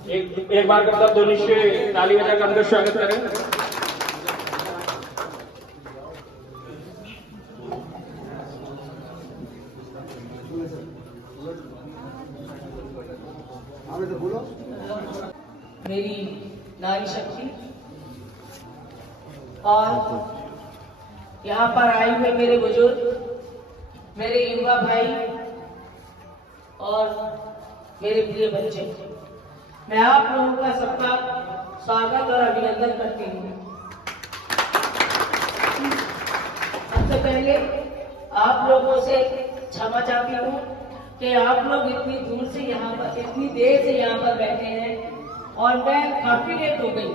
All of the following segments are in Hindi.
एक बार का सब दोनों से ताली बजाकर उनका स्वागत करें। मेरी नारी शक्ति और यहाँ पर आए हुए मेरे बुजुर्ग, मेरे युवा भाई और मेरे प्रिय बच्चे, मैं आप लोगों का सबका स्वागत और अभिनंदन करती हूँ। सबसे पहले आप लोगों से क्षमा चाहती हूँ कि आप लोग इतनी दूर से यहाँ पर, इतनी देर से यहाँ पर बैठे हैं और मैं काफी लेट हो गई।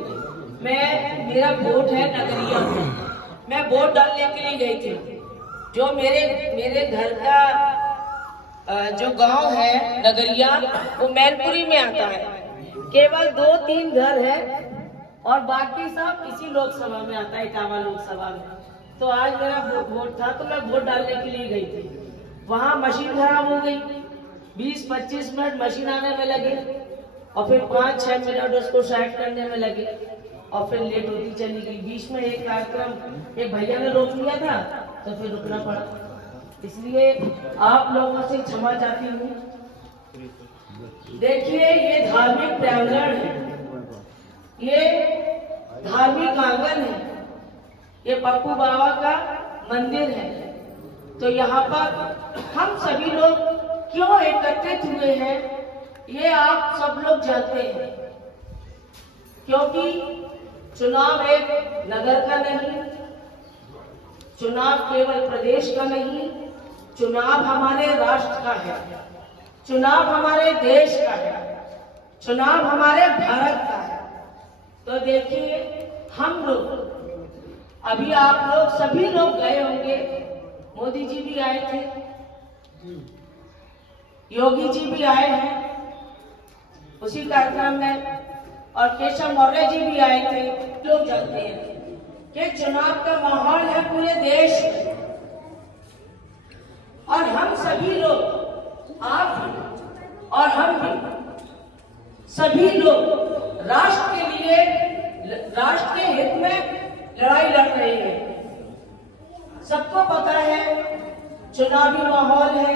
मेरा वोट है नगरिया में, मैं वोट डालने के लिए गई थी। जो मेरे घर का जो गांव है नगरिया, वो मैनपुरी में आता है। केवल 2-3 घर है और बाकी सब इसी लोकसभा में आता है, इटावा लोकसभा में। तो आज मेरा वोट था तो मैं वोट डालने के लिए गई थी। वहां मशीन खराब हो गई, 20-25 मिनट मशीन आने में लगे और फिर 5-6 मिनट उसको सेट करने में लगे और फिर लेट होती चली गई। बीच में एक कार्यक्रम एक भैया ने रोक लिया था तो फिर रुकना पड़ा। इसलिए आप लोगों से क्षमा चाहती हूँ। देखिए, ये धार्मिक प्रांगण है, ये धार्मिक आंगन है, ये पप्पू बाबा का मंदिर है। तो यहाँ पर हम सभी लोग क्यों एकत्रित हुए हैं, ये आप सब लोग जानते हैं। क्योंकि चुनाव एक नगर का नहीं, चुनाव केवल प्रदेश का नहीं, चुनाव हमारे राष्ट्र का है, चुनाव हमारे देश का है, चुनाव हमारे भारत का है। तो देखिए, हम लोग अभी आप लोग सभी लोग गए होंगे, मोदी जी भी आए थे, योगी जी भी आए हैं उसी कार्यक्रम में, और केशव मौर्य जी भी आए थे। लोग जानते हैं कि चुनाव का माहौल है पूरे देश में और हम सभी लोग, आप भी और हम भी, सभी लोग राष्ट्र के लिए, राष्ट्र के हित में लड़ाई लड़ रहे हैं। सबको पता है चुनावी माहौल है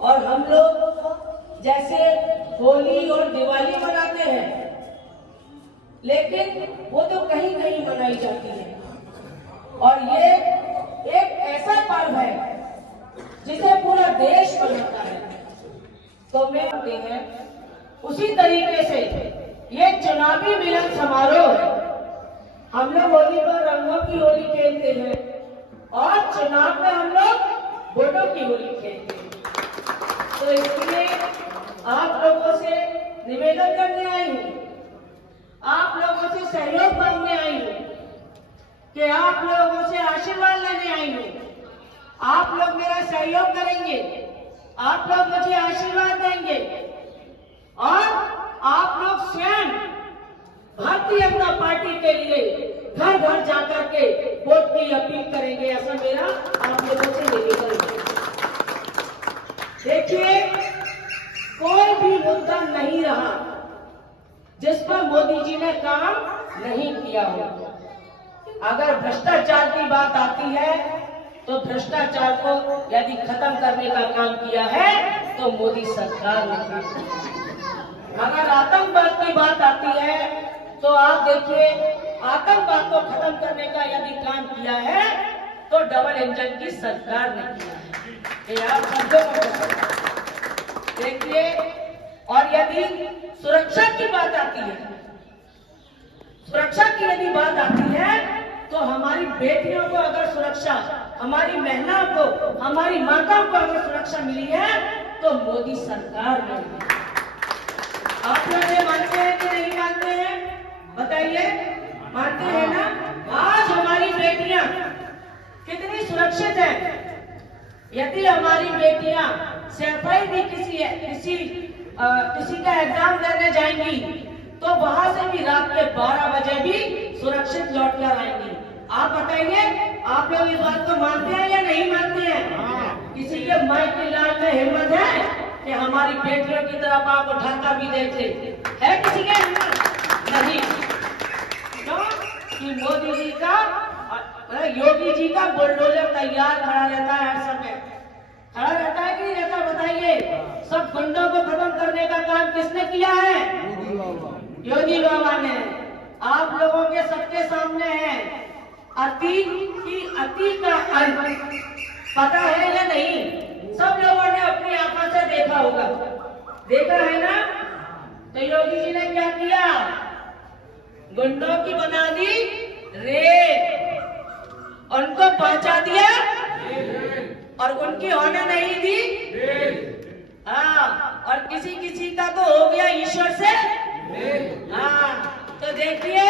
और हम लोग जैसे होली और दिवाली मनाते हैं, लेकिन वो तो कहीं कहीं मनाई जाती है और ये एक ऐसा पर्व है जिसे पूरा देश मनाता है। तो मैं कहते हैं उसी तरीके से ये चुनावी मिलन समारोह है। हम लोग होली पर रंगों की होली खेलते हैं और चुनाव में हम लोग वोटों की होली खेलते हैं। तो इसलिए आप लोगों से निवेदन करने आई हूँ, आप लोगों से सहयोग मांगने आई हूँ कि आप लोगों से आशीर्वाद लेने आई हूँ। आप लोग मेरा सहयोग करेंगे, आप लोग मुझे आशीर्वाद देंगे और आप लोग स्वयं भारतीय जनता पार्टी के लिए घर घर जाकर के वोट की अपील करेंगे। ऐसा मेरा आप लोगों से निवेदन है। देखिए, कोई भी मुद्दा नहीं रहा जिस पर मोदी जी ने काम नहीं किया हो। अगर भ्रष्टाचार की बात आती है तो भ्रष्टाचार को यदि खत्म करने का काम किया है तो मोदी सरकार ने किया। अगर आतंकवाद की बात आती है तो आप देखिए, आतंकवाद को खत्म करने का यदि काम किया है तो डबल इंजन की सरकार ने किया है। ये आप शब्दों देखिए। और यदि सुरक्षा की बात आती है, सुरक्षा की यदि बात आती है तो हमारी बेटियों को अगर सुरक्षा, हमारी महिलाओं को, हमारी माताओं को अगर सुरक्षा मिली है तो मोदी सरकार ने। आप लोग ये मानते हैं कि नहीं मानते हैं, बताइए। मानते हैं ना? आज हमारी बेटियां कितनी सुरक्षित है। यदि हमारी बेटियां सिपाही भी किसी का एग्जाम देने जाएंगी तो वहां से भी रात के 12 बजे भी सुरक्षित लौट कर आएंगी। आप बताइए, आप लोग इस बात को मानते हैं या नहीं मानते हैं? किसी के माई की लाल में हिम्मत है कि हमारी बेटियों की तरफ आप उठाता भी देख ले? है किसी के हिम्मत? नहीं। क्यों? कि मोदी जी का योगी जी का बुलडोजर तैयार खड़ा रहता है, हर समय खड़ा रहता है कि नहीं रहता? बताइए। सब गुंडों को खत्म करने का काम किसने किया है? योगी बाबा ने। आप लोगों के सबके सामने है अति की अति का अंत, पता है या नहीं? सब लोगों ने अपनी आंखों से देखा होगा, देखा है ना? तो योगी जी ने क्या किया? गुंडों की बना दी रेत, उनको पहुंचा दिया और उनकी होने नहीं दी। हाँ, और किसी किसी का तो हो गया ईश्वर से। हाँ, तो देखिए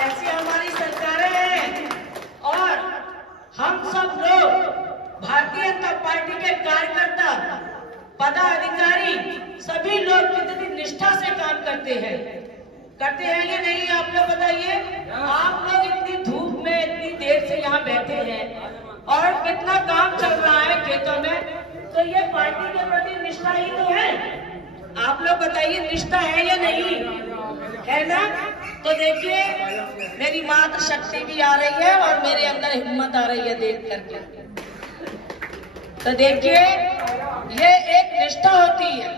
ऐसी हमारी सरकारें हैं। और हम सब लोग भारतीय जनता पार्टी के कार्यकर्ता, पदाधिकारी, सभी लोग कितनी निष्ठा से काम करते हैं या नहीं? आप लोग बताइए। आप लोग इतनी धूप में इतनी देर से यहाँ बैठे हैं और कितना काम चल रहा है खेतों में, तो ये पार्टी के प्रति निष्ठा ही तो है। आप लोग बताइए, निष्ठा है या नहीं? है ना? तो देखिए मेरी मातृ शक्ति भी आ रही है और मेरे अंदर हिम्मत आ रही है देख करके। तो देखिए ये एक निष्ठा होती है,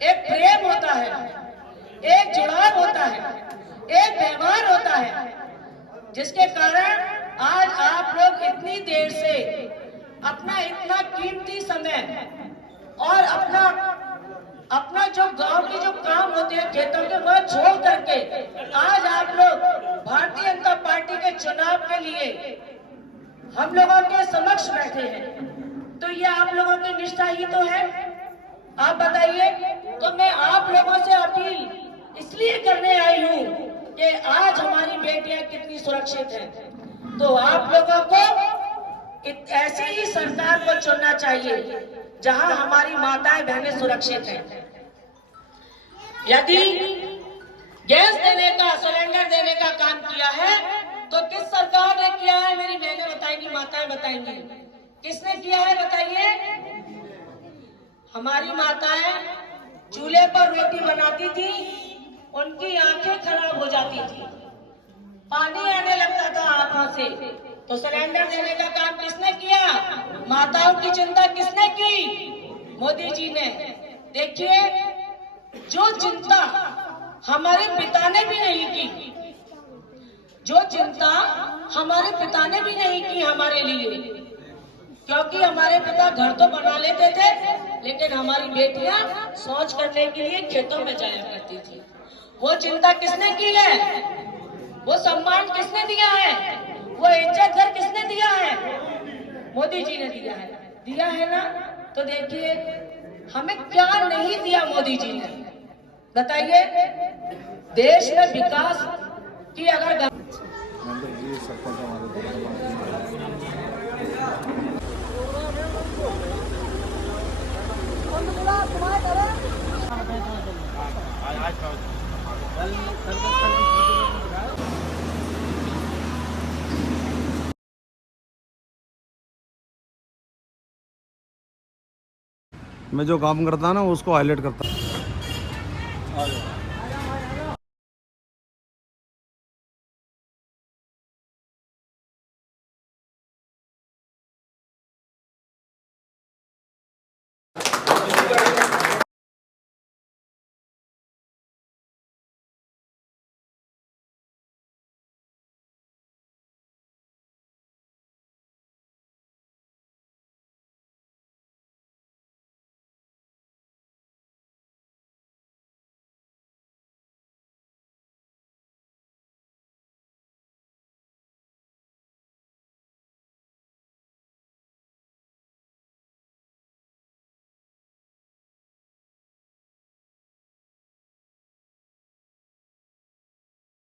एक प्रेम होता है, एक जुड़ाव होता है, एक व्यवहार होता है, जिसके कारण आज आप लोग इतनी देर से अपना इतना कीमती समय और अपना जो गांव के जो काम होते हैं खेतों के, वह छोड़ करके आज आप लोग भारतीय जनता पार्टी के चुनाव के लिए हम लोगों के समक्ष बैठे हैं। तो ये आप लोगों की निष्ठा ही तो है। आप बताइए। तो मैं आप लोगों से अपील इसलिए करने आई हूँ कि आज हमारी बेटियां कितनी सुरक्षित हैं। तो आप लोगों को ऐसी ही सरकार को चुनना चाहिए जहां हमारी माताएं बहनें सुरक्षित हैं। यदि गैस देने का, सिलेंडर देने का काम किया है तो किस सरकार ने किया है? मेरी बहनें बताएंगी, माताएं बताएंगी। किसने किया है बताइए? हमारी माताएं चूल्हे पर रोटी बनाती थी, उनकी आंखें खराब हो जाती थी, पानी आने लगता था आंखों से। तो सिलेंडर देने का काम किसने किया? माताओं की चिंता किसने की? मोदी जी ने। देखिए जो चिंता हमारे पिता ने भी नहीं की, जो चिंता हमारे पिता ने भी नहीं की हमारे लिए, क्योंकि हमारे पिता घर तो बना लेते थे लेकिन हमारी बेटियां शौच करने के लिए खेतों में जाया करती थी। वो चिंता किसने की है? वो सम्मान किसने दिया है? वो इज्जत घर किसने दिया है? मोदी जी ने दिया है। दिया है ना? तो देखिए हमें क्या नहीं दिया मोदी जी ने, बताइए। देश में विकास की अगर मैं जो काम करता ना उसको हाईलाइट करता।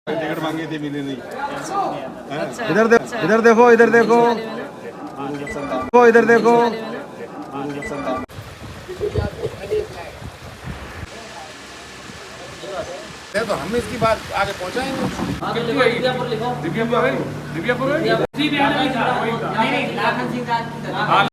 टिकट मांगी थी, मिली नहीं। इधर देखो, इधर देखो, इधर देखो। तो हम इसकी बात आगे पहुंचाएंगे।